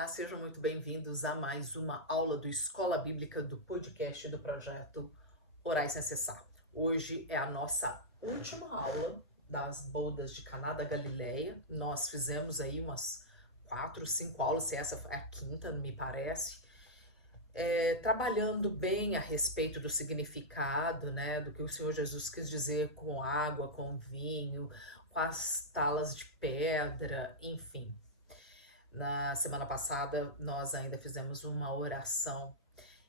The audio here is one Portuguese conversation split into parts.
Olá, sejam muito bem-vindos a mais uma aula do Escola Bíblica do podcast do projeto Orai Sem Cessar. Hoje é a nossa última aula das bodas de Caná da Galileia. Nós fizemos aí umas 4, 5 aulas, se essa é a quinta, me parece, trabalhando bem a respeito do significado, né, do que o Senhor Jesus quis dizer com água, com vinho, com as talas de pedra, enfim. Na semana passada, nós ainda fizemos uma oração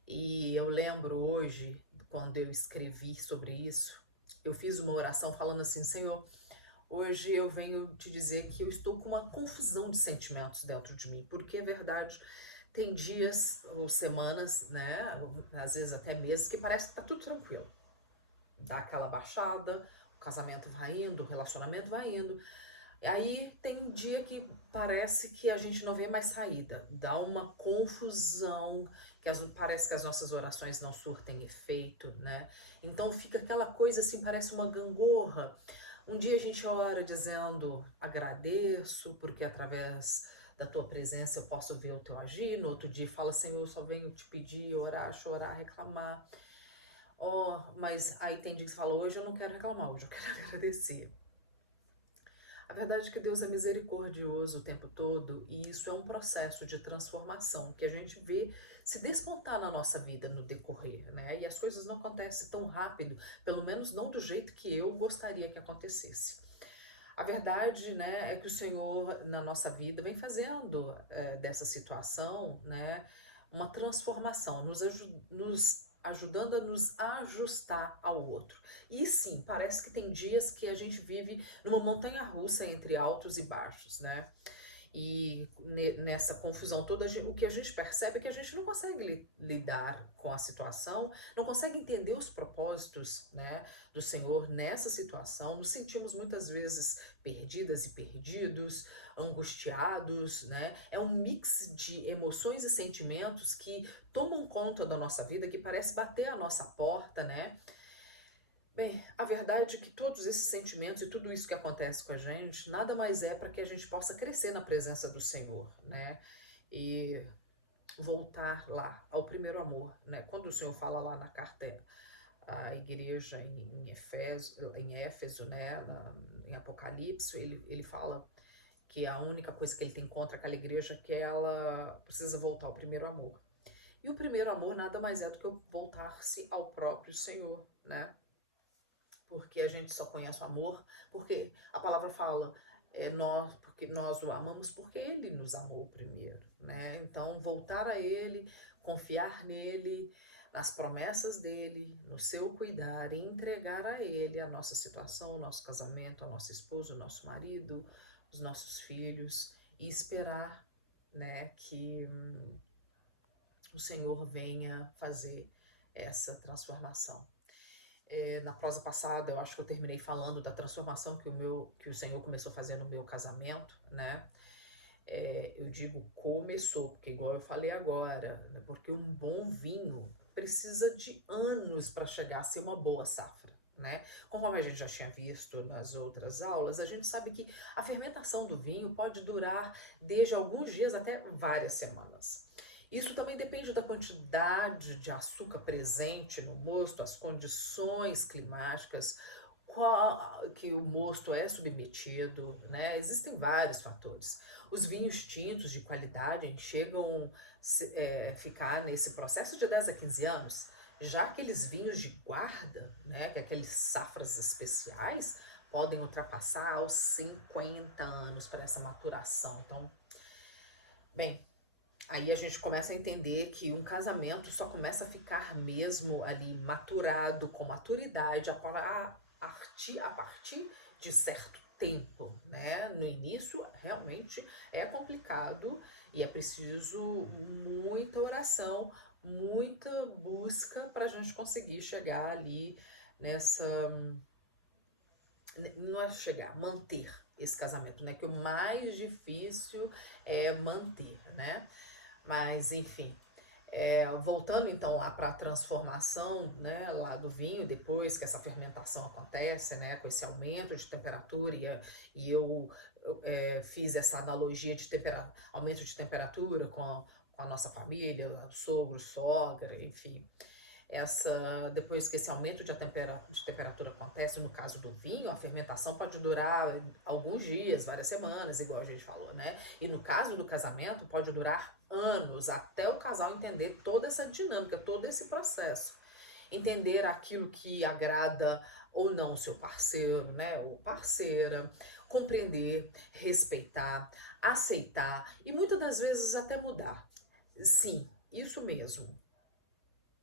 e eu lembro hoje, quando eu escrevi sobre isso, eu fiz uma oração falando assim: Senhor, hoje eu venho te dizer que eu estou com uma confusão de sentimentos dentro de mim, porque é verdade, tem dias ou semanas, né, às vezes até meses, que parece que tá tudo tranquilo. Dá aquela baixada, o casamento vai indo, o relacionamento vai indo. Aí tem um dia que parece que a gente não vê mais saída, dá uma confusão, parece que as nossas orações não surtem efeito, né? Então fica aquela coisa assim, parece uma gangorra. Um dia a gente ora dizendo agradeço, porque através da tua presença eu posso ver o teu agir. No outro dia fala, Senhor, eu só venho te pedir, orar, chorar, reclamar. Oh, mas aí tem dia que você fala, hoje eu não quero reclamar, hoje eu quero agradecer. A verdade é que Deus é misericordioso o tempo todo e isso é um processo de transformação que a gente vê se despontar na nossa vida no decorrer, né? E as coisas não acontecem tão rápido, pelo menos não do jeito que eu gostaria que acontecesse. A verdade, né, é que o Senhor na nossa vida vem fazendo dessa situação, né, uma transformação, nos ajudando a nos ajustar ao outro. E sim, parece que tem dias que a gente vive numa montanha-russa entre altos e baixos, né? E nessa confusão toda, o que a gente percebe é que a gente não consegue lidar com a situação, não consegue entender os propósitos, né, do Senhor nessa situação, nos sentimos muitas vezes perdidas e perdidos, angustiados, né? É um mix de emoções e sentimentos que tomam conta da nossa vida, que parece bater a nossa porta, né? Bem, a verdade é que todos esses sentimentos e tudo isso que acontece com a gente, nada mais é para que a gente possa crescer na presença do Senhor, né? E voltar lá ao primeiro amor, né? Quando o Senhor fala lá na carta à igreja em Éfeso, né? Em Apocalipse, ele fala que a única coisa que ele tem contra aquela igreja é que ela precisa voltar ao primeiro amor. E o primeiro amor nada mais é do que voltar-se ao próprio Senhor, né? Porque a gente só conhece o amor, porque a palavra fala, porque nós o amamos porque ele nos amou primeiro, né? Então, voltar a ele, confiar nele, nas promessas dele, no seu cuidar e entregar a ele a nossa situação, o nosso casamento, a nossa esposa, o nosso marido, os nossos filhos e esperar, né, que o Senhor venha fazer essa transformação. Na prosa passada, eu acho que eu terminei falando da transformação que o Senhor começou a fazer no meu casamento, né? Eu digo começou, porque igual eu falei agora, né? Porque um bom vinho precisa de anos para chegar a ser uma boa safra, né? Conforme a gente já tinha visto nas outras aulas, a gente sabe que a fermentação do vinho pode durar desde alguns dias até várias semanas. Isso também depende da quantidade de açúcar presente no mosto, as condições climáticas, que o mosto é submetido, né? Existem vários fatores. Os vinhos tintos de qualidade chegam a ficar nesse processo de 10 a 15 anos. Já aqueles vinhos de guarda, né, que é aqueles safras especiais, podem ultrapassar aos 50 anos para essa maturação. Então, bem, aí a gente começa a entender que um casamento só começa a ficar mesmo ali maturado, com maturidade, a partir de certo tempo, né? No início, realmente é complicado e é preciso muita oração, muita busca para a gente conseguir chegar ali nessa. Não é chegar, manter esse casamento, né? Que o mais difícil é manter, né? Mas, enfim, voltando então lá para a transformação, né, lá do vinho, depois que essa fermentação acontece, né, com esse aumento de temperatura e eu fiz essa analogia de aumento de temperatura com a nossa família, sogro, sogra, enfim. Depois que esse aumento de temperatura acontece, no caso do vinho, a fermentação pode durar alguns dias, várias semanas, igual a gente falou, né? E no caso do casamento, pode durar anos, até o casal entender toda essa dinâmica, todo esse processo. Entender aquilo que agrada ou não o seu parceiro, né? Ou parceira, compreender, respeitar, aceitar e muitas das vezes até mudar. Sim, isso mesmo,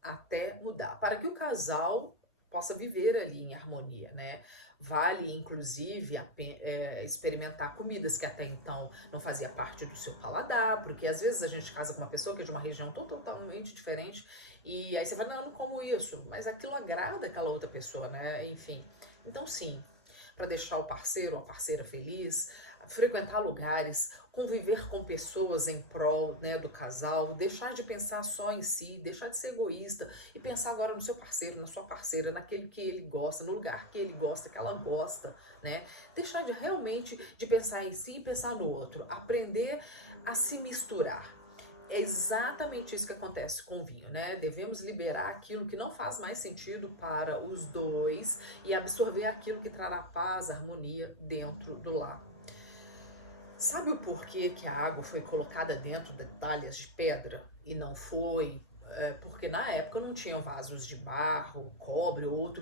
até mudar, para que o casal possa viver ali em harmonia, né? Vale, inclusive, experimentar comidas que até então não fazia parte do seu paladar, porque às vezes a gente casa com uma pessoa que é de uma região totalmente diferente, e aí você vai, não, eu não como isso, mas aquilo agrada aquela outra pessoa, né? Enfim, então sim, para deixar o parceiro ou a parceira feliz, frequentar lugares, conviver com pessoas em prol, né, do casal, deixar de pensar só em si, deixar de ser egoísta e pensar agora no seu parceiro, na sua parceira, naquele que ele gosta, no lugar que ele gosta, que ela gosta, né? Deixar de realmente de pensar em si e pensar no outro, aprender a se misturar. É exatamente isso que acontece com o vinho, né? Devemos liberar aquilo que não faz mais sentido para os dois e absorver aquilo que trará paz, harmonia dentro do lar. Sabe o porquê que a água foi colocada dentro de talhas de pedra e não foi? Porque na época não tinham vasos de barro, cobre ou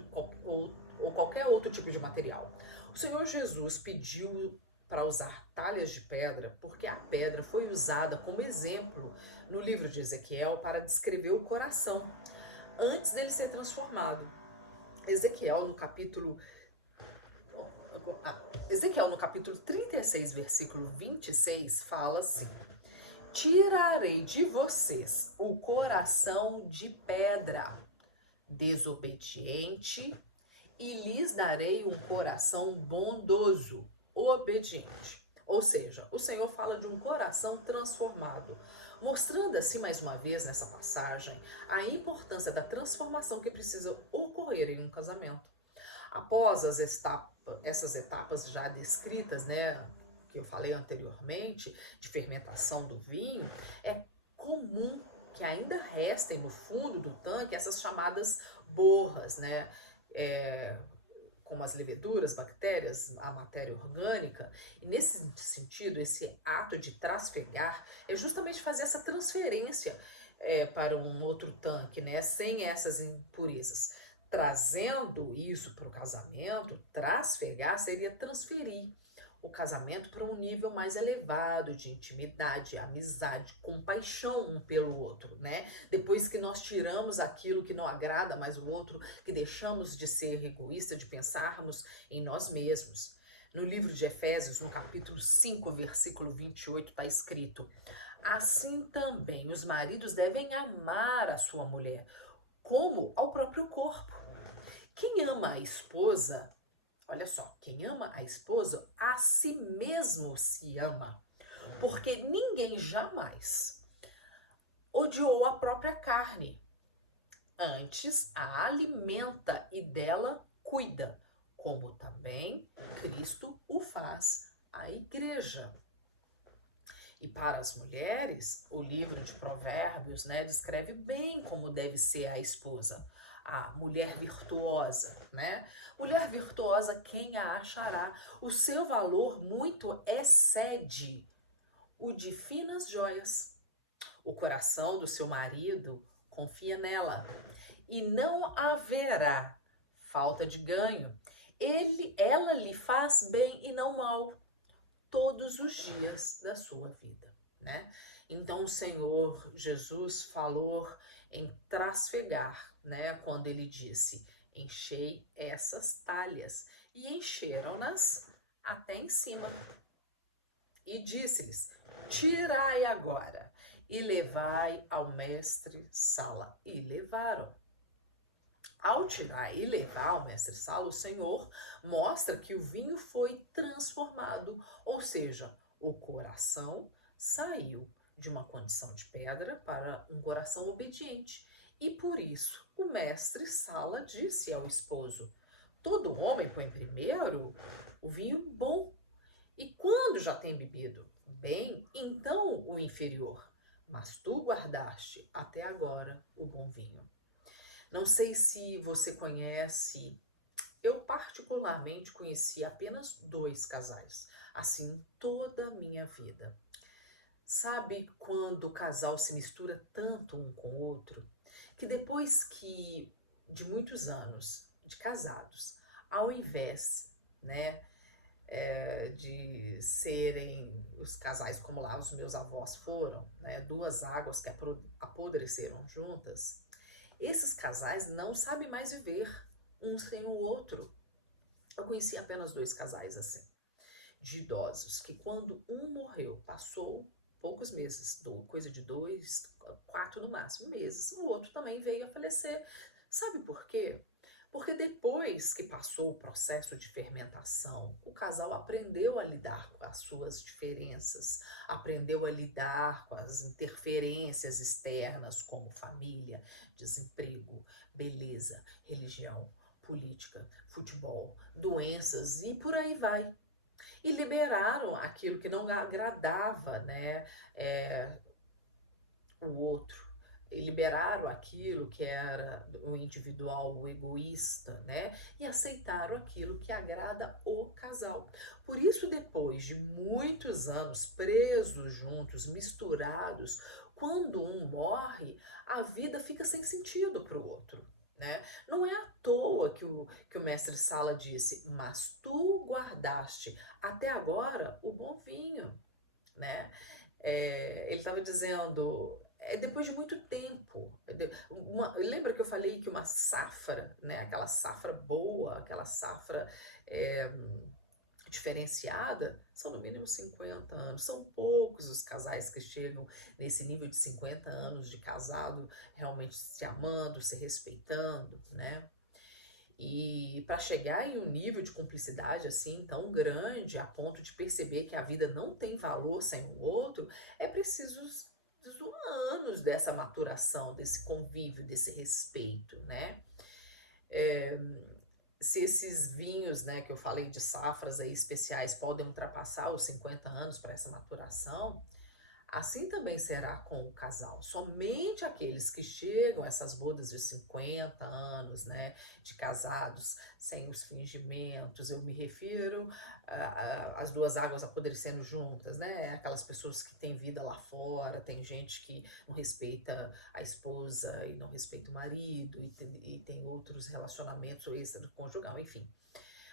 qualquer outro tipo de material. O Senhor Jesus pediu para usar talhas de pedra porque a pedra foi usada como exemplo no livro de Ezequiel para descrever o coração antes dele ser transformado. Ezequiel no capítulo Ezequiel, no capítulo 36, versículo 26, fala assim: tirarei de vocês o coração de pedra, desobediente, e lhes darei um coração bondoso, obediente. Ou seja, o Senhor fala de um coração transformado, mostrando assim mais uma vez nessa passagem a importância da transformação que precisa ocorrer em um casamento. Após essas etapas já descritas, né, que eu falei anteriormente, de fermentação do vinho, é comum que ainda restem no fundo do tanque essas chamadas borras, né, como as leveduras, bactérias, a matéria orgânica. E nesse sentido, esse ato de trasfegar é justamente fazer essa transferência para um outro tanque, né, sem essas impurezas. Trazendo isso para o casamento, trasfegar seria transferir o casamento para um nível mais elevado de intimidade, amizade, compaixão um pelo outro, né? Depois que nós tiramos aquilo que não agrada mais o outro, que deixamos de ser egoísta, de pensarmos em nós mesmos. No livro de Efésios, no capítulo 5, versículo 28, está escrito: assim também os maridos devem amar a sua mulher, como ao próprio corpo. Quem ama a esposa, olha só, quem ama a esposa, a si mesmo se ama, porque ninguém jamais odiou a própria carne, antes a alimenta e dela cuida, como também Cristo o faz à igreja. E para as mulheres, o livro de Provérbios, né, descreve bem como deve ser a esposa, a mulher virtuosa, né? Mulher virtuosa, quem a achará? O seu valor muito excede o de finas joias. O coração do seu marido confia nela e não haverá falta de ganho. Ela lhe faz bem e não mal todos os dias da sua vida, né? Então o Senhor Jesus falou em trasfegar, né? Quando ele disse: enchei essas talhas, e encheram-nas até em cima. E disse-lhes: tirai agora e levai ao mestre Sala. E levaram. Ao tirar e levar ao mestre-sala, o Senhor mostra que o vinho foi transformado, ou seja, o coração saiu de uma condição de pedra para um coração obediente. E por isso o mestre-sala disse ao esposo: todo homem põe primeiro o vinho bom, E quando já tem bebido bem, então o inferior. Mas tu guardaste até agora o bom vinho. Não sei se você conhece, eu particularmente conheci apenas 2 casais, assim toda a minha vida. Sabe quando o casal se mistura tanto um com o outro, que depois que de muitos anos de casados, ao invés, né, de serem os casais como lá os meus avós foram, né, 2 águas que apodreceram juntas, esses casais não sabem mais viver um sem o outro. Eu conheci apenas 2 casais assim, de idosos, que quando um morreu, passou poucos meses, coisa de 2, 4 no máximo meses, o outro também veio a falecer. Sabe por quê? Porque depois que passou o processo de fermentação, o casal aprendeu a lidar com as suas diferenças, aprendeu a lidar com as interferências externas, como família, desemprego, beleza, religião, política, futebol, doenças e por aí vai. E liberaram aquilo que não agradava, né, o outro. E liberaram aquilo que era o individual, o egoísta, né? E aceitaram aquilo que agrada o casal. Por isso, depois de muitos anos presos juntos, misturados, quando um morre, a vida fica sem sentido para o outro. Né? Não é à toa que o mestre Sala disse, mas tu guardaste até agora o bom vinho, né? Ele estava dizendo, depois de muito tempo, lembra que eu falei que uma safra, né, aquela safra boa, aquela safra é, diferenciada, são no mínimo 50 anos. São poucos os casais que chegam nesse nível de 50 anos de casado, realmente se amando, se respeitando, né? E para chegar em um nível de cumplicidade assim tão grande, a ponto de perceber que a vida não tem valor sem o outro, é preciso anos dessa maturação, desse convívio, desse respeito, né? É, se esses vinhos, né, que eu falei de safras aí especiais podem ultrapassar os 50 anos para essa maturação, assim também será com o casal. Somente aqueles que chegam a essas bodas de 50 anos, né, de casados, sem os fingimentos, eu me refiro às 2 águas apodrecendo juntas, né, aquelas pessoas que têm vida lá fora, tem gente que não respeita a esposa e não respeita o marido, e tem outros relacionamentos extraconjugal, enfim.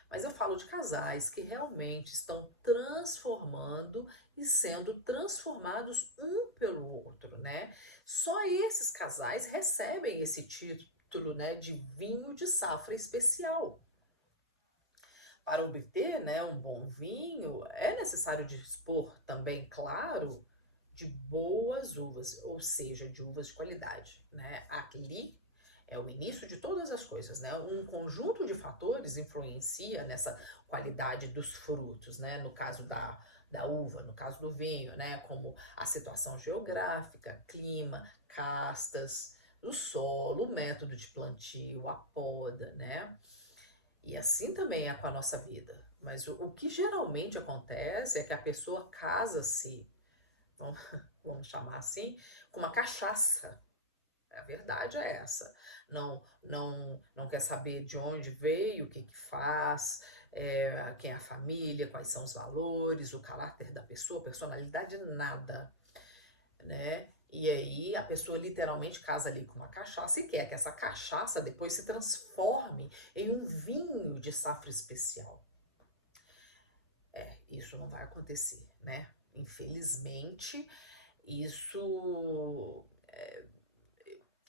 Mas eu falo de casais que realmente estão transformando e sendo transformados um pelo outro, né? Só esses casais recebem esse título, né, de vinho de safra especial. Para obter, né, um bom vinho, é necessário dispor também, claro, de boas uvas, ou seja, de uvas de qualidade, né? Ali é o início de todas as coisas, né? Um conjunto de fatores influencia nessa qualidade dos frutos, né? No caso da uva, no caso do vinho, né? Como a situação geográfica, clima, castas, o solo, o método de plantio, a poda, né? E assim também é com a nossa vida. Mas o que geralmente acontece é que a pessoa casa-se, vamos, vamos chamar assim, com uma cachaça. A verdade é essa. Não quer saber de onde veio, o que que faz, quem é a família, quais são os valores, o caráter da pessoa, personalidade, nada, né? E aí a pessoa literalmente casa ali com uma cachaça e quer que essa cachaça depois se transforme em um vinho de safra especial. Isso não vai acontecer, né? Infelizmente, isso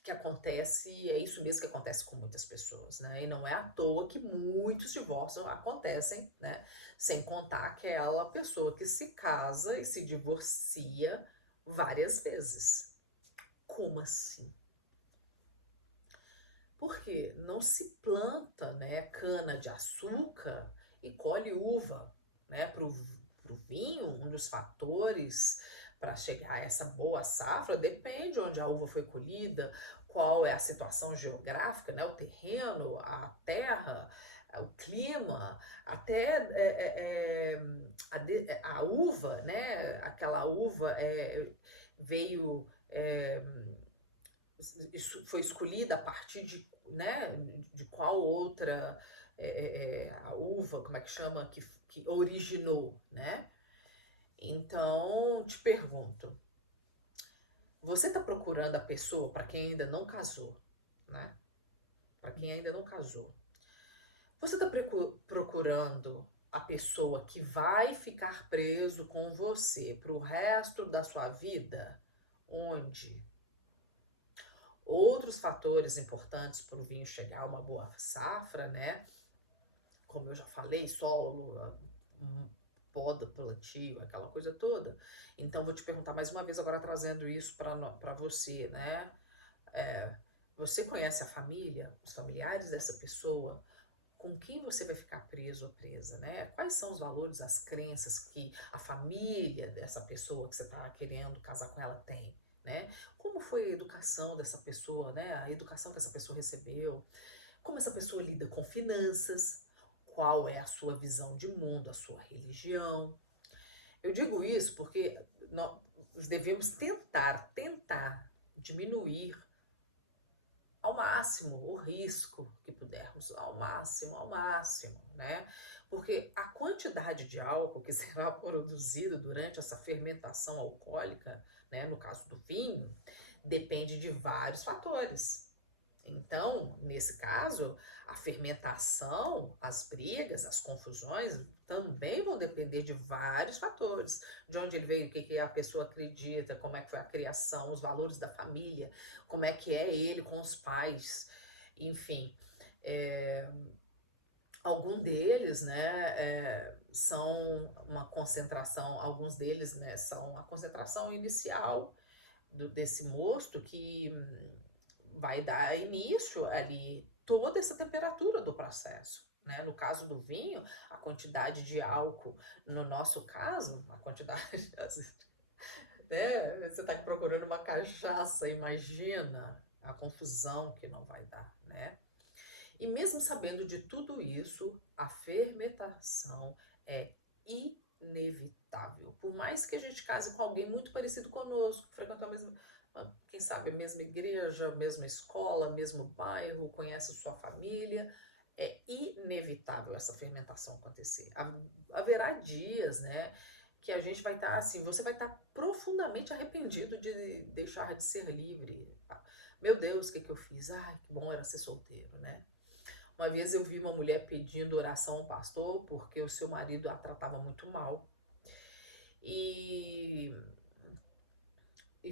que acontece, é isso mesmo que acontece com muitas pessoas, né? E não é à toa que muitos divórcios acontecem, né? Sem contar aquela pessoa que se casa e se divorcia várias vezes. Como assim? Porque não se planta, né, cana de açúcar e colhe uva, né, para o vinho. Um dos fatores para chegar a essa boa safra depende onde a uva foi colhida, qual é a situação geográfica, né, o terreno, a terra, o clima, até a uva, né? Aquela uva veio, foi escolhida a partir de, né? De qual outra a uva, como é que chama, que originou, né? Então, te pergunto, você está procurando a pessoa para quem ainda não casou, né? Para quem ainda não casou. Você está procurando a pessoa que vai ficar preso com você para o resto da sua vida? Onde outros fatores importantes para o vinho chegar a uma boa safra, né? Como eu já falei, solo, poda, plantio, aquela coisa toda. Então, vou te perguntar mais uma vez, agora trazendo isso para você, né? Você conhece a família, os familiares dessa pessoa? Com quem você vai ficar preso ou presa, né? Quais são os valores, as crenças que a família dessa pessoa que você está querendo casar com ela tem, né? Como foi a educação dessa pessoa, né? A educação que essa pessoa recebeu, como essa pessoa lida com finanças, qual é a sua visão de mundo, a sua religião. Eu digo isso porque nós devemos tentar diminuir ao máximo o risco que pudermos, ao máximo, né? Porque a quantidade de álcool que será produzido durante essa fermentação alcoólica, né, no caso do vinho, depende de vários fatores. Então, nesse caso, a fermentação, as brigas, as confusões também vão depender de vários fatores. De onde ele veio, o que a pessoa acredita, como é que foi a criação, os valores da família, como é que é ele com os pais, enfim. Algum deles, né, são uma concentração, alguns deles, né, são a concentração inicial desse mosto que vai dar início ali toda essa temperatura do processo, né? No caso do vinho, a quantidade de álcool, no nosso caso, a quantidade, né? Você está procurando uma cachaça, imagina a confusão que não vai dar, né? E mesmo sabendo de tudo isso, a fermentação é inevitável. Por mais que a gente case com alguém muito parecido conosco, que frequenta a mesma, quem sabe, a mesma igreja, a mesma escola, mesmo bairro, conhece a sua família, é inevitável essa fermentação acontecer. Haverá dias, né, que a gente vai estar assim, você vai estar profundamente arrependido de deixar de ser livre. Meu Deus, o que eu fiz? Ai, que bom era ser solteiro, né? Uma vez eu vi uma mulher pedindo oração ao pastor porque o seu marido a tratava muito mal. E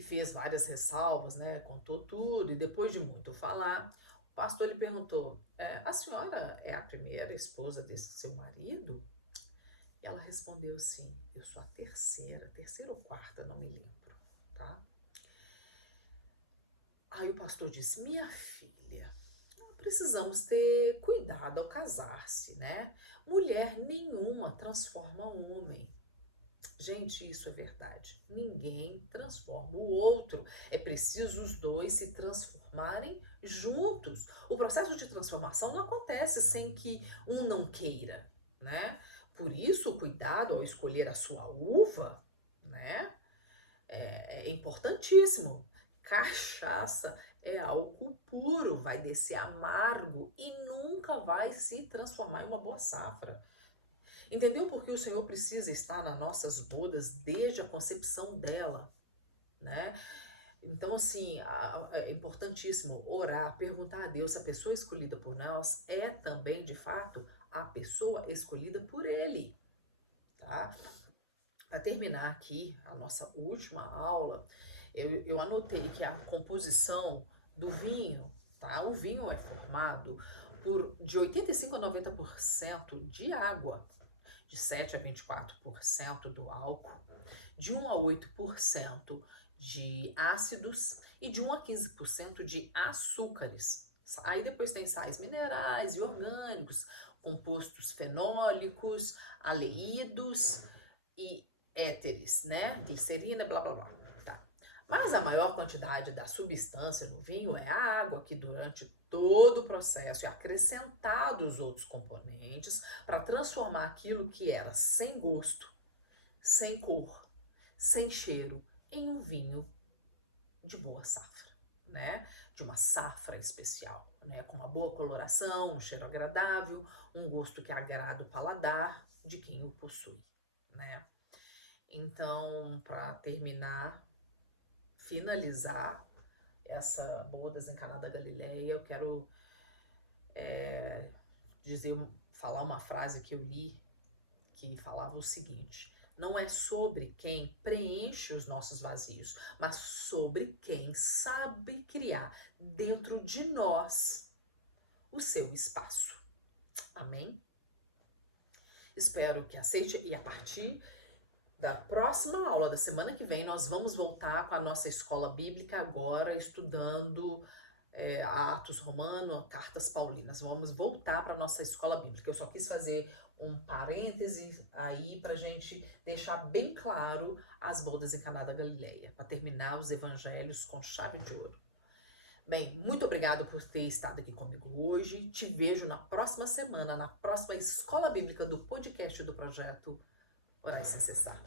fez várias ressalvas, né? Contou tudo. E depois de muito falar, o pastor lhe perguntou: a senhora é a primeira esposa desse seu marido? E ela respondeu: sim, eu sou a terceira ou quarta, não me lembro, tá? Aí o pastor disse: minha filha, precisamos ter cuidado ao casar-se, né? Mulher nenhuma transforma homem. Gente, isso é verdade. Ninguém transforma o outro. É preciso os dois se transformarem juntos. O processo de transformação não acontece sem que um não queira, né? Por isso, o cuidado ao escolher a sua uva, né? É importantíssimo. Cachaça é álcool puro, vai descer amargo e nunca vai se transformar em uma boa safra. Entendeu por que o Senhor precisa estar nas nossas bodas desde a concepção dela, né? Então, assim, é importantíssimo orar, perguntar a Deus se a pessoa escolhida por nós é também, de fato, a pessoa escolhida por Ele, tá? Para terminar aqui a nossa última aula, eu anotei que a composição do vinho, tá? O vinho é formado de 85 a 90% de água, de 7 a 24% do álcool, de 1 a 8% de ácidos e de 1 a 15% de açúcares. Aí depois tem sais minerais e orgânicos, compostos fenólicos, aldeídos e éteres, né? Glicerina, blá blá blá. Tá. Mas a maior quantidade da substância no vinho é a água, que durante todo o processo é acrescentado os outros componentes para transformar aquilo que era sem gosto, sem cor, sem cheiro, em um vinho de boa safra, né? De uma safra especial, né? Com uma boa coloração, um cheiro agradável, um gosto que agrada o paladar de quem o possui, né? Então, para terminar, finalizar essa boa desencanada Galileia, eu quero dizer, falar uma frase que eu li que falava o seguinte: não é sobre quem preenche os nossos vazios, mas sobre quem sabe criar dentro de nós o seu espaço. Amém? Espero que aceite, e a partir da próxima aula da semana que vem nós vamos voltar com a nossa escola bíblica agora estudando Atos Romano, Cartas Paulinas. Vamos voltar para a nossa escola bíblica. Eu só quis fazer um parêntese aí para gente deixar bem claro as bodas em Caná da Galileia, para terminar os evangelhos com chave de ouro. Bem, muito obrigado por ter estado aqui comigo hoje. Te vejo na próxima semana, na próxima escola bíblica do podcast do projeto Orais Sem Cessar.